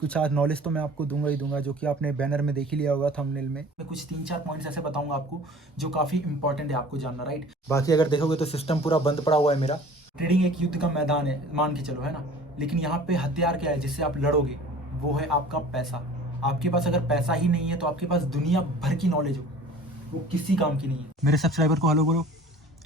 कुछ आज नॉलेज तो मैं आपको दूंगा ही दूंगा, जो कि आपने बैनर में देख ही लिया होगा, थंबनेल में। मैं कुछ 3-4 पॉइंट्स ऐसे बताऊंगा आपको जो काफ़ी इंपॉर्टेंट है आपको जानना, राइट। बाकी अगर देखोगे तो सिस्टम पूरा बंद पड़ा हुआ है मेरा। ट्रेडिंग एक युद्ध का मैदान है, मान के चलो, है ना। लेकिन यहाँ पे हथियार क्या है जिससे आप लड़ोगे, वो है आपका पैसा। आपके पास अगर पैसा ही नहीं है तो आपके पास दुनिया भर की नॉलेज हो, वो किसी काम की नहीं है। मेरे सब्सक्राइबर को हेलो बोलो।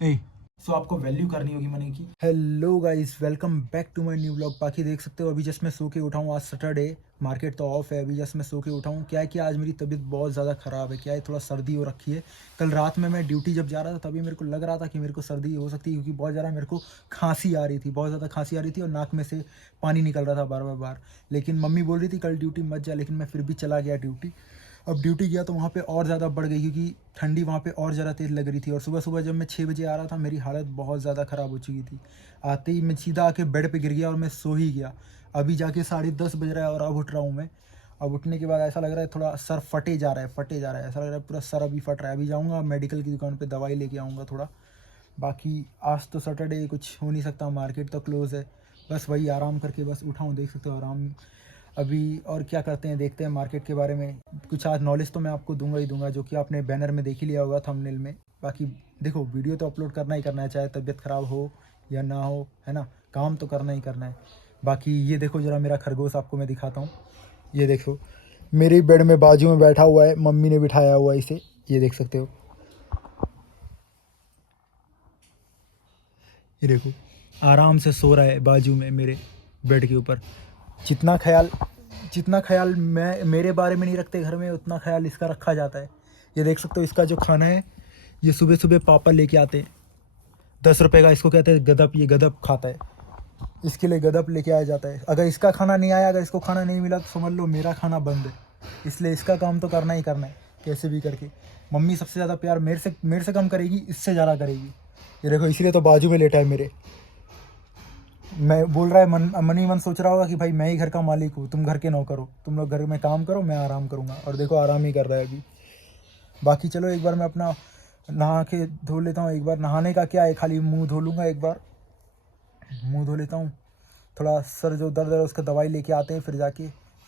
ए, सो आपको वैल्यू करनी होगी मनी की। Hello guys, welcome back to my new blog. बाकी देख सकते हो अभी जस्ट मैं सो के उठा हूँ। आज सैटरडे, मार्केट तो ऑफ है। अभी जस्ट मैं सो के उठा हूँ। क्या है कि आज मेरी तबीयत बहुत ज़्यादा ख़राब है। क्या है, थोड़ा सर्दी हो रखी है। कल रात में मैं ड्यूटी जब जा रहा था तभी मेरे को लग रहा था कि मेरे को सर्दी हो सकती है, क्योंकि बहुत ज़्यादा मेरे को खांसी आ रही थी, बहुत ज़्यादा खांसी आ रही थी और नाक में से पानी निकल रहा था बार बार। लेकिन मम्मी बोल रही थी कल ड्यूटी मत जा, लेकिन मैं फिर भी चला गया ड्यूटी। अब ड्यूटी गया तो वहाँ पे और ज़्यादा बढ़ गई, क्योंकि ठंडी वहाँ पे और ज़्यादा तेज़ लग रही थी। और सुबह सुबह जब मैं 6 बजे आ रहा था मेरी हालत बहुत ज़्यादा ख़राब हो चुकी थी। आते ही मैं सीधा आके बेड पे गिर गया और मैं सो ही गया। अभी जाके 10:30 बज रहा है और अब उठ रहा हूँ मैं। अब उठने के बाद ऐसा लग रहा है थोड़ा सर फटे जा रहा है, फटे जा रहा है, ऐसा लग रहा है पूरा सर अभी फट रहा है। अभी जाऊँगा मेडिकल की दुकान पर दवाई लेके आऊँगा थोड़ा। बाकी आज तो सैटरडे, कुछ हो नहीं सकता, मार्केट तो क्लोज़ है। बस वही आराम करके बस उठा हूँ, देख सकते हो आराम। अभी और क्या करते हैं, देखते हैं मार्केट के बारे में। कुछ आज नॉलेज तो मैं आपको दूंगा ही दूंगा, जो कि आपने बैनर में देख ही लिया होगा, थंबनेल में। बाकी देखो, वीडियो तो अपलोड करना ही करना है, चाहे तबीयत ख़राब हो या ना हो, है ना। काम तो करना ही करना है। बाकी ये देखो ज़रा, मेरा खरगोश आपको मैं दिखाता हूँ। ये देखो, मेरे ही बेड में बाजू में बैठा हुआ है, मम्मी ने बिठाया हुआ है इसे। ये देख सकते हो, ये देखो आराम से सो रहा है बाजू में मेरे बेड के ऊपर। जितना ख्याल जितना ख्याल मैं मेरे बारे में नहीं रखते घर में, उतना ख्याल इसका रखा जाता है। ये देख सकते हो, इसका जो खाना है ये सुबह सुबह पापा लेके आते हैं। 10 रुपये का, इसको कहते हैं गदप। ये गदप खाता है, इसके लिए गदप लेके आया जाता है। अगर इसका खाना नहीं आया, अगर इसको खाना नहीं मिला तो समझ लो मेरा खाना बंद है। इसलिए इसका काम तो करना ही करना है, कैसे भी करके। मम्मी सबसे ज़्यादा प्यार मेरे से कम करेगी, इससे ज़्यादा करेगी। ये देखो, इसलिए तो बाजू में लेटा है मेरे। मैं बोल रहा है, मन ही मन सोच रहा होगा कि भाई मैं ही घर का मालिक हूँ, तुम घर के नौकर हो, तुम लोग घर में काम करो, मैं आराम करूँगा। और देखो आराम ही कर रहा है अभी। बाकी चलो एक बार मैं अपना नहा के धो लेता हूँ। एक बार नहाने का क्या है, खाली मुंह धो लूँगा, एक बार मुंह धो लेता हूँ। थोड़ा सर जो दर्द है उसका दवाई लेके आते हैं,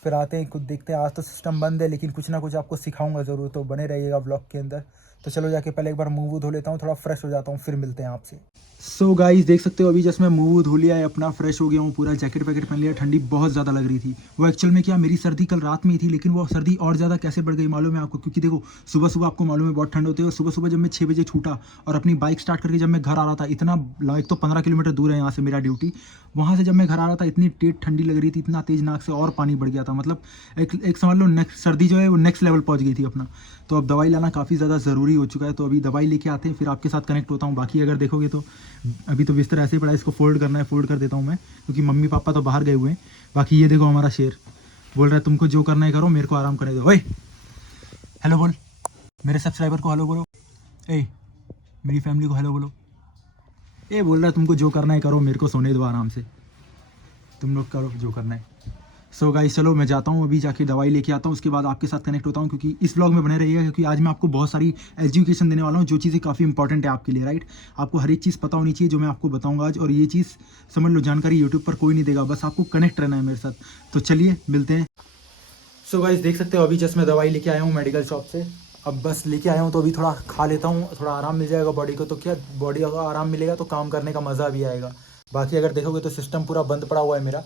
फिर आते हैं, कुछ देखते हैं। आज तो सिस्टम बंद है, लेकिन कुछ ना कुछ आपको सिखाऊंगा ज़रूर, तो बने रहिएगा ब्लॉग के अंदर। तो चलो जाके पहले एक बार मुंह धो लेता हूँ, थोड़ा फ्रेश हो जाता हूँ, फिर मिलते हैं आपसे। सो गाइस, देख सकते हो अभी जस्ट मैं मुंह धो लिया है अपना, फ्रेश हो गया हूँ पूरा, जैकेट वैकेट पहन लिया। ठंडी बहुत ज़्यादा लग रही थी। वो एक्चुअल में क्या, मेरी सर्दी कल रात में ही थी, लेकिन वो सर्दी और ज़्यादा कैसे बढ़ गई मालूम है आपको, क्योंकि देखो सुबह सुबह आपको मालूम है बहुत ठंड होती है। और सुबह सुबह जब मैं 6 बजे छूटा और अपनी बाइक स्टार्ट करके जब मैं घर आ रहा था, इतना एक तो 15 किलोमीटर दूर है यहाँ से मेरा ड्यूटी, वहाँ से जब मैं घर आ रहा था इतनी तेज ठंडी लग रही थी, इतना तेज नाक से और पानी बढ़ गया था। मतलब एक समझ लो नेक्स्ट सर्दी जो है वो नेक्स्ट लेवल पहुँच गई थी अपना। तो अब दवाई लाना काफ़ी ज़्यादा ज़रूरी हो चुका है। तो अभी दवाई लेके आते हैं, फिर आपके साथ कनेक्ट होता हूँ। बाकी अगर देखोगे तो अभी तो बिस्तर ऐसे ही पड़ा है, इसको फोल्ड करना है, फोल्ड कर देता हूँ मैं, क्योंकि मम्मी पापा तो बाहर गए हुए हैं। बाकी ये देखो हमारा शेर बोल रहा है तुमको जो करना है करो, मेरे को आराम करने दो। ओए हेलो बोल, मेरे सब्सक्राइबर को हेलो बोलो। ए, मेरी फैमिली को हेलो बोलो। ए, बोल रहा है तुमको जो करना है करो, मेरे को सोने दो आराम से, तुम लोग करो जो करना है। सो गाइस चलो मैं जाता हूँ, अभी जाके दवाई लेके आता हूँ, उसके बाद आपके साथ कनेक्ट होता हूँ, क्योंकि इस ब्लॉग में बने रहिएगा, क्योंकि आज मैं आपको बहुत सारी एजुकेशन देने वाला हूँ, जो चीज़ें काफ़ी इंपॉर्टेंट है आपके लिए, राइट। आपको हर एक चीज़ पता होनी चाहिए जो मैं आपको बताऊँगा आज। और ये चीज़ समझ लो, जानकारी यूट्यूब पर कोई नहीं देगा, बस आपको कनेक्ट रहना है मेरे साथ। तो चलिए मिलते हैं। सो गाइस, देख सकते हो अभी जस्ट मैं दवाई लेके आया हूँ मेडिकल शॉप से। अब बस लेके आया हूँ तो अभी थोड़ा खा लेता हूँ, थोड़ा आराम मिल जाएगा बॉडी को। तो क्या, बॉडी को आराम मिलेगा तो काम करने का मज़ा भी आएगा। बाकी अगर देखोगे तो सिस्टम पूरा बंद पड़ा हुआ है मेरा,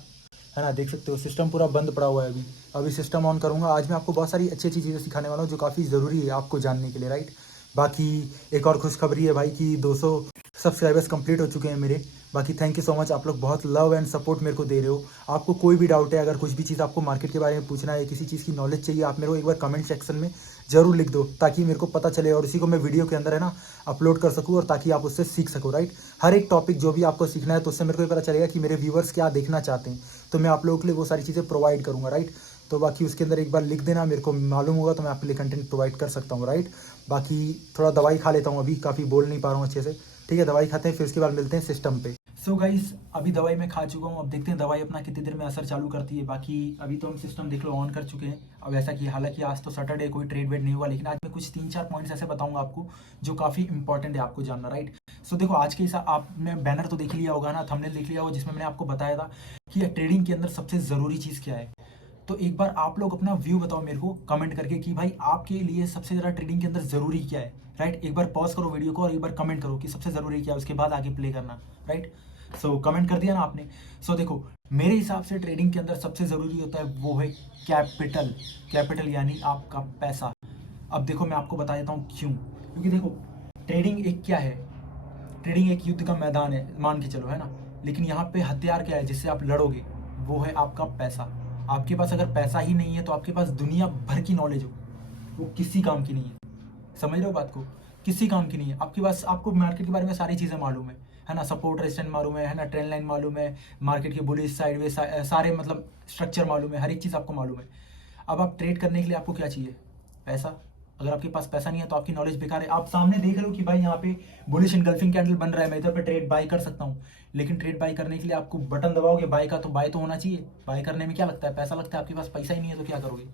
है ना। देख सकते हो सिस्टम पूरा बंद पड़ा हुआ है अभी। अभी सिस्टम ऑन करूँगा। आज मैं आपको बहुत सारी अच्छी अच्छी चीज़ें सिखाने वाला हूँ, जो काफ़ी ज़रूरी है आपको जानने के लिए, राइट। बाकी एक और खुशखबरी है भाई कि 200 सब्सक्राइबर्स कंप्लीट हो चुके हैं मेरे। बाकी थैंक यू सो मच, आप लोग बहुत लव एंड सपोर्ट मेरे को दे रहे हो। आपको कोई भी डाउट है, अगर कुछ भी चीज़ आपको मार्केट के बारे में पूछना है, किसी चीज़ की नॉलेज चाहिए, आप मेरे को एक बार कमेंट सेक्शन में ज़रूर लिख दो, ताकि मेरे को पता चले और उसी को मैं वीडियो के अंदर, है ना, अपलोड कर सकूँ, और ताकि आप उससे सीख सको, राइट। हर एक टॉपिक जो भी आपको सीखना है, तो उससे मेरे को पता चलेगा कि मेरे व्यूवर्स क्या देखना चाहते हैं, तो मैं आप लोगों के लिए वो सारी चीज़ें प्रोवाइड करूँगा, राइट। तो बाकी उसके अंदर एक बार लिख देना, मेरे को मालूम होगा तो मैं आपके लिए कंटेंट प्रोवाइड कर सकता हूँ, राइट। बाकी थोड़ा दवाई खा लेता हूँ, अभी काफ़ी बोल नहीं पा रहा हूँ अच्छे से। ठीक है, दवाई खाते हैं, फिर उसके बाद मिलते हैं सिस्टम पे। सो गाइस, अभी दवाई मैं खा चुका हूँ। अब देखते हैं दवाई अपना कितनी देर में असर चालू करती है। बाकी अभी तो हम सिस्टम देख लो ऑन कर चुके हैं। अब ऐसा कि हालांकि आज तो सैटरडे, कोई ट्रेड वेड नहीं हुआ, लेकिन आज मैं कुछ 3-4 पॉइंट्स ऐसे बताऊंगा आपको जो काफ़ी इंपॉर्टेंट है आपको जानना, राइट। सो देखो, आज के हिसाब आपने बैनर तो देख लिया होगा ना, थंबनेल देख लिया होगा, जिसमें मैंने आपको बताया था कि ट्रेडिंग के अंदर सबसे ज़रूरी चीज़ क्या है। तो एक बार आप लोग अपना व्यू बताओ मेरे को कमेंट करके कि भाई आपके लिए सबसे ज़्यादा ट्रेडिंग के अंदर ज़रूरी क्या है, राइट। एक बार पॉज करो वीडियो को और एक बार कमेंट करो कि सबसे ज़रूरी क्या है, उसके बाद आगे प्ले करना, राइट। सो कमेंट कर दिया ना आपने। सो देखो मेरे हिसाब से ट्रेडिंग के अंदर सबसे ज़रूरी होता है वो है कैपिटल। कैपिटल यानी आपका पैसा। अब देखो मैं आपको बता देता हूँ क्यों। क्योंकि देखो ट्रेडिंग एक क्या है, ट्रेडिंग एक युद्ध का मैदान है मान के चलो, है ना। लेकिन यहाँ पे हथियार क्या है जिससे आप लड़ोगे, वो है आपका पैसा। आपके पास अगर पैसा ही नहीं है तो आपके पास दुनिया भर की नॉलेज हो, वो किसी काम की नहीं है। समझ रहे हो बात को, किसी काम की नहीं है आपके पास। आपको मार्केट के बारे में सारी चीज़ें मालूम है ना, सपोर्ट रेजिस्टेंस मालूम है ना, ट्रेंड लाइन मालूम है, मार्केट के बुलिश साइडवेज सारे मतलब स्ट्रक्चर मालूम है, हर एक चीज़ आपको मालूम है। अब आप ट्रेड करने के लिए आपको क्या चाहिए, पैसा। अगर आपके पास पैसा नहीं है तो आपकी नॉलेज बेकार है। आप सामने देख लो कि भाई यहाँ पे बुलिश इनगल्फिंग कैंडल बन रहा है, मैं इधर पे ट्रेड बाय कर सकता हूँ। लेकिन ट्रेड बाय करने के लिए आपको बटन दबाओगे बाय का, तो बाय तो होना चाहिए। बाय करने में क्या लगता है, पैसा लगता है। आपके पास पैसा ही नहीं है तो क्या करोगे।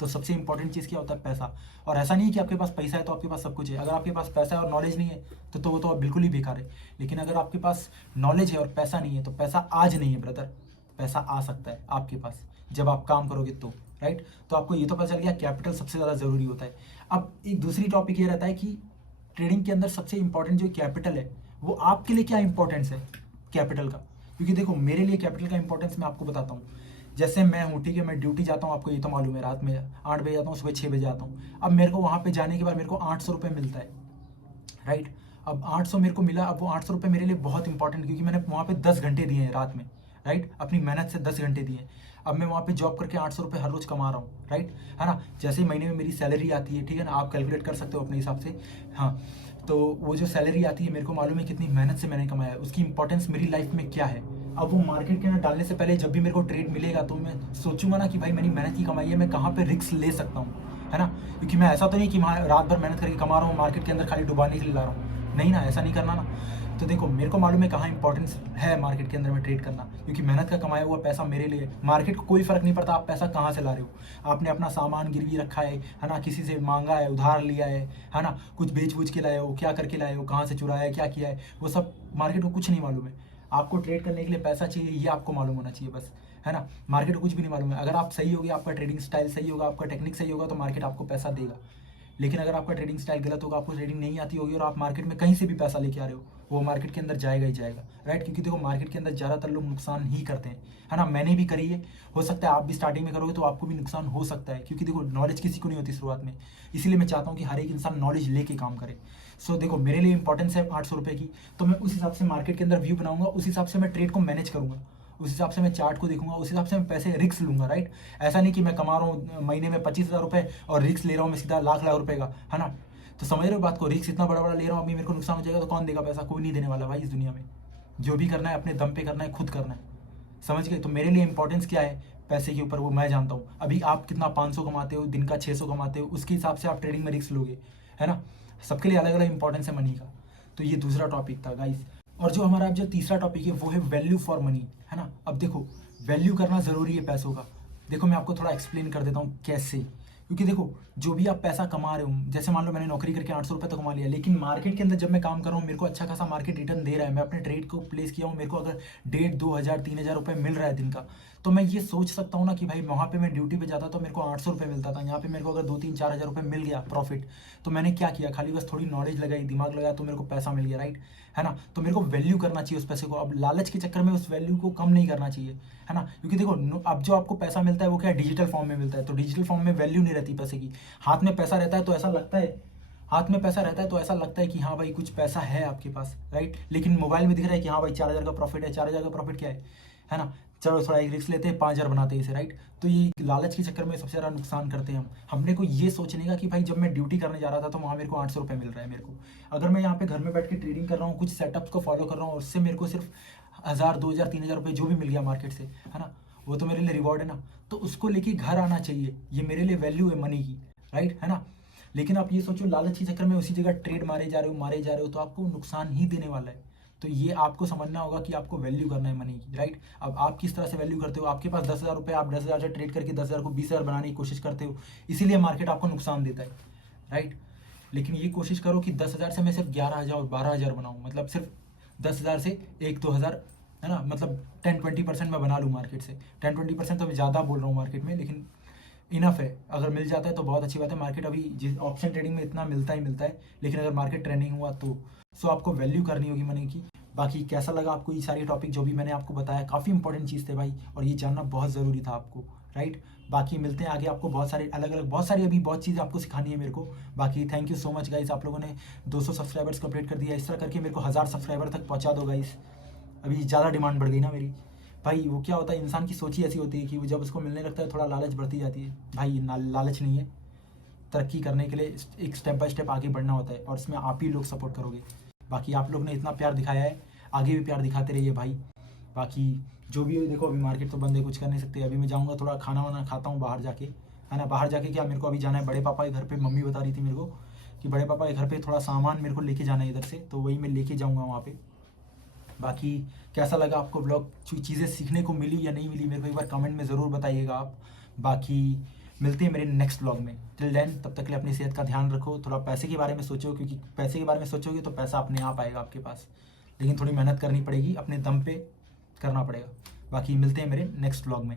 तो सबसे इंपॉर्टेंट चीज़ क्या होता है, पैसा। और ऐसा नहीं है कि आपके पास पैसा है तो आपके पास सब कुछ है। अगर आपके पास पैसा है और नॉलेज नहीं है तो वो तो बिल्कुल ही बेकार है। लेकिन अगर आपके पास नॉलेज है और पैसा नहीं है तो पैसा आज नहीं है ब्रदर, पैसा आ सकता है आपके पास जब आप काम करोगे तो, राइट। तो आपको ये तो पता चल गया कैपिटल सबसे ज़्यादा ज़रूरी होता है। अब एक दूसरी टॉपिक ये रहता है कि ट्रेडिंग के अंदर सबसे इंपॉर्टेंट जो कैपिटल है वो आपके लिए क्या इंपॉर्टेंस है कैपिटल का। क्योंकि देखो मेरे लिए कैपिटल का इंपॉर्टेंस मैं आपको बताता हूँ। जैसे मैं हूँ, ठीक है, मैं ड्यूटी जाता हूँ, आपको ये तो मालूम है, रात में 8 बजे जाता हूँ, सुबह 6 बजे आता हूँ। अब मेरे को वहाँ पे जाने के बाद मेरे को 800 रुपये मिलता है, राइट। अब 800 मेरे को मिला। अब वो 800 रुपये मेरे लिए बहुत इंपॉर्टेंट, क्योंकि मैंने वहाँ पे 10 घंटे दिए हैं रात में, राइट। अपनी मेहनत से 10 घंटे दिए। अब मैं वहाँ पे जॉब करके 800 रुपये हर रोज़ कमा रहा हूँ, राइट, है ना। जैसे महीने में मेरी सैलरी आती है, ठीक है ना, आप कैलकुलेट कर सकते हो अपने हिसाब से। हाँ, तो वो जो सैलरी आती है मेरे को मालूम है कितनी मेहनत से मैंने कमाया है, उसकी इंपॉर्टेंस मेरी लाइफ में क्या है। अब वो मार्केट के अंदर डालने से पहले जब भी मेरे को ट्रेड मिलेगा तो मैं सोचूंगा ना कि भाई मैंने मेहनत की कमाई है, मैं कहाँ पे रिस्क ले सकता हूँ, है ना। क्योंकि मैं ऐसा तो नहीं कि रात भर मेहनत करके कमा रहा हूँ, मार्केट के अंदर खाली डुबाने के लिए ला रहा हूँ, नहीं ना, ऐसा नहीं करना ना। तो देखो मेरे को मालूम है कहाँ इंपॉर्टेंस है मार्केट के अंदर में ट्रेड करना, क्योंकि मेहनत का कमाया हुआ पैसा मेरे लिए, मार्केट को कोई फर्क नहीं पड़ता आप पैसा कहाँ से ला रहे हो। आपने अपना सामान गिरवी रखा है ना, किसी से मांगा है, उधार लिया है ना, कुछ बेच बूझ के लाए हो, क्या करके लाए हो, कहाँ से चुराया है, क्या किया है, वो सब मार्केट को कुछ नहीं मालूम है। आपको ट्रेड करने के लिए पैसा चाहिए, ये आपको मालूम होना चाहिए बस, है ना। मार्केट को कुछ भी नहीं मालूम है। अगर आप सही होगे, आपका ट्रेडिंग स्टाइल सही होगा, आपका टेक्निक सही होगा, तो मार्केट आपको पैसा देगा। लेकिन अगर आपका ट्रेडिंग स्टाइल गलत होगा, आपको ट्रेडिंग नहीं आती होगी और आप मार्केट में कहीं से भी पैसा लेके आ रहे हो, वो मार्केट के अंदर जाएगा ही जाएगा, राइट। क्योंकि देखो मार्केट के अंदर ज़्यादातर लोग नुकसान ही करते हैं, है ना। मैंने भी करी है, हो सकता है आप भी स्टार्टिंग में करोगे तो आपको भी नुकसान हो सकता है, क्योंकि देखो नॉलेज किसी को नहीं होती शुरुआत में। इसीलिए मैं चाहता हूँ कि हर एक इंसान नॉलेज लेके काम करे। सो देखो मेरे लिए इंपॉर्टेंस है 800 रुपये की, तो मैं उस हिसाब से मार्केट के अंदर व्यू बनाऊंगा, उस हिसाब से मैं ट्रेड को मैनेज करूंगा, उस हिसाब से मैं चार्ट को देखूंगा, उस हिसाब से मैं पैसे रिस्क लूंगा, राइट। ऐसा नहीं कि मैं कमा रहा हूँ महीने में 25,000 रुपये और रिस्क ले रहा हूँ मैं सीधा लाख लाख रुपए का, है ना। तो समझ रहे हो बात को, रिस्क इतना बड़ा बड़ा ले रहा हूँ, अभी मेरे को नुकसान हो जाएगा तो कौन देगा पैसा, कोई नहीं देने वाला भाई इस दुनिया में। जो भी करना है अपने दम पे करना है, खुद करना है, समझ गए। तो मेरे लिए इंपॉर्टेंस क्या है पैसे के ऊपर, वो मैं जानता हूँ। अभी आप कितना 500 कमाते हो, दिन का 600 कमाते हो, उसके हिसाब से आप ट्रेडिंग में रिस्क लोगे, है ना। सबके लिए अलग अलग इंपॉर्टेंस है मनी का। तो ये दूसरा टॉपिक था गाइस। और जो हमारा अब जो तीसरा टॉपिक है वो है वैल्यू फॉर मनी, है ना। अब देखो वैल्यू करना ज़रूरी है पैसों का। देखो मैं आपको थोड़ा एक्सप्लेन कर देता हूँ कैसे। क्योंकि देखो जो भी आप पैसा कमा रहे हो, जैसे मान लो मैंने नौकरी करके 800 रुपये तो कमा लिया, लेकिन मार्केट के अंदर जब मैं काम कर रहा हूँ मेरे को अच्छा खासा मार्केट रिटर्न दे रहा है, मैं अपने ट्रेड को प्लेस किया हूँ, मेरे को अगर 1,500 2,000 3,000 रुपये मिल रहा है दिन का, तो मैं ये सोच सकता हूँ ना कि भाई वहाँ पे मैं ड्यूटी पे जाता तो मेरे को 800 रुपये मिलता था, यहाँ पे मेरे को अगर 2 3 4 हज़ार रुपये मिल गया प्रॉफिट, तो मैंने क्या किया, खाली बस थोड़ी नॉलेज लगाई, दिमाग लगाया, तो मेरे को पैसा मिल गया, राइट, है ना। तो मेरे को वैल्यू करना चाहिए उस पैसे को। अब लालच के चक्कर में उस वैल्यू को कम नहीं करना चाहिए, है ना। क्योंकि देखो अब जो आपको पैसा मिलता है वो क्या डिजिटल फॉर्म में मिलता है, तो डिजिटल फॉर्म में वैल्यू नहीं रहती पैसे की। हाथ में पैसा रहता है तो ऐसा लगता है, हाथ में पैसा रहता है तो ऐसा लगता है कि हाँ भाई कुछ पैसा है आपके पास, राइट। लेकिन मोबाइल में दिख रहा है कि हाँ भाई 4,000 का प्रॉफिट है, 4,000 का प्रॉफिट क्या है ना। चलो थोड़ा एक रिस्क लेते हैं, 5,000 बनाते हैं इसे, राइट। तो ये लालच के चक्कर में सबसे ज़्यादा नुकसान करते हैं हम। हमने को ये सोचने का कि भाई जब मैं ड्यूटी करने जा रहा था तो वहाँ मेरे को 800 रुपये मिल रहा है मेरे को, अगर मैं यहाँ पे घर में बैठ के ट्रेडिंग कर रहा हूँ, कुछ सेटअप्स को फॉलो कर रहा हूँ, उससे मेरे को सिर्फ 1,000 2,000 3,000 रुपये जो भी मिल गया मार्केट से, है ना, वो तो मेरे लिए रिवॉर्ड है ना। तो उसको लेके घर आना चाहिए, ये मेरे लिए वैल्यू है मनी की, राइट, है ना। लेकिन आप ये सोचो लालच के चक्कर में उसी जगह ट्रेड मारे जा रहे हो तो आपको नुकसान ही देने वाला है। तो ये आपको समझना होगा कि आपको वैल्यू करना है मनी की, राइट। अब आप किस तरह से वैल्यू करते हो, आपके पास 10,000 रुपये, आप 10,000 से ट्रेड करके 10,000 को 20,000 बनाने की कोशिश करते हो, इसीलिए मार्केट आपको नुकसान देता है, राइट। लेकिन ये कोशिश करो कि 10,000 से मैं सिर्फ 11,000 और 12,000 बनाऊँ, मतलब सिर्फ 10,000 से 1 2 हज़ार है ना, मतलब 10-20% मैं बना लूँ मार्केट से। 10-20% तो मैं ज़्यादा बोल रहा हूँ मार्केट में, लेकिन इनफ है। अगर मिल जाता है तो बहुत अच्छी बात है। मार्केट अभी जिस ऑप्शन ट्रेडिंग में इतना मिलता ही मिलता है, लेकिन अगर मार्केट ट्रेंडिंग हुआ तो सो आपको वैल्यू करनी होगी मनी की। बाकी कैसा लगा आपको ये सारे टॉपिक जो भी मैंने आपको बताया? काफ़ी इंपॉर्टेंट चीज़ थे भाई, और ये जानना बहुत ज़रूरी था आपको, राइट। बाकी मिलते हैं आगे, आपको बहुत सारे अलग अलग बहुत सारी अभी बहुत चीज़ें आपको सिखानी है मेरे को। बाकी thank you so much guys, आप लोगों ने 200 सब्सक्राइबर्स कंप्लीट कर दिया। इस तरह करके मेरे को 1000 सब्सक्राइबर तक पहुँचा दो गाइस। अभी ज़्यादा डिमांड बढ़ गई ना मेरी। भाई वो क्या होता है, इंसान की सोच ही ऐसी होती है कि वो जब उसको मिलने लगता है थोड़ा लालच बढ़ती जाती है। भाई लालच नहीं है, तरक्की करने के लिए एक स्टेप बाय स्टेप आगे बढ़ना होता है, और इसमें आप ही लोग सपोर्ट करोगे। बाकी आप लोग ने इतना प्यार दिखाया है, आगे भी प्यार दिखाते रहिए भाई। बाकी जो भी है, देखो अभी मार्केट तो बंद है, कुछ कर नहीं सकते। अभी मैं जाऊँगा थोड़ा खाना वाना खाता हूँ बाहर जाके, है ना। बाहर जाके क्या, मेरे को अभी जाना है बड़े पापा के घर पे। मम्मी बता रही थी मेरे को कि बड़े पापा के घर पे थोड़ा सामान मेरे को लेके जाना है इधर से, तो वही मैं लेके जाऊँगा वहाँ पे। बाकी कैसा लगा आपको ब्लॉग? चीज़ें सीखने को मिली या नहीं मिली, मेरे को एक बार कमेंट में ज़रूर बताइएगा आप। बाकी मिलते हैं मेरे नेक्स्ट ब्लॉग में। टिल देन, तब तक के लिए अपनी सेहत का ध्यान रखो, थोड़ा पैसे के बारे में सोचो, क्योंकि पैसे के बारे में सोचोगे तो पैसा अपने आप आएगा आपके पास, लेकिन थोड़ी मेहनत करनी पड़ेगी, अपने दम पे करना पड़ेगा। बाकी मिलते हैं मेरे नेक्स्ट ब्लॉग में।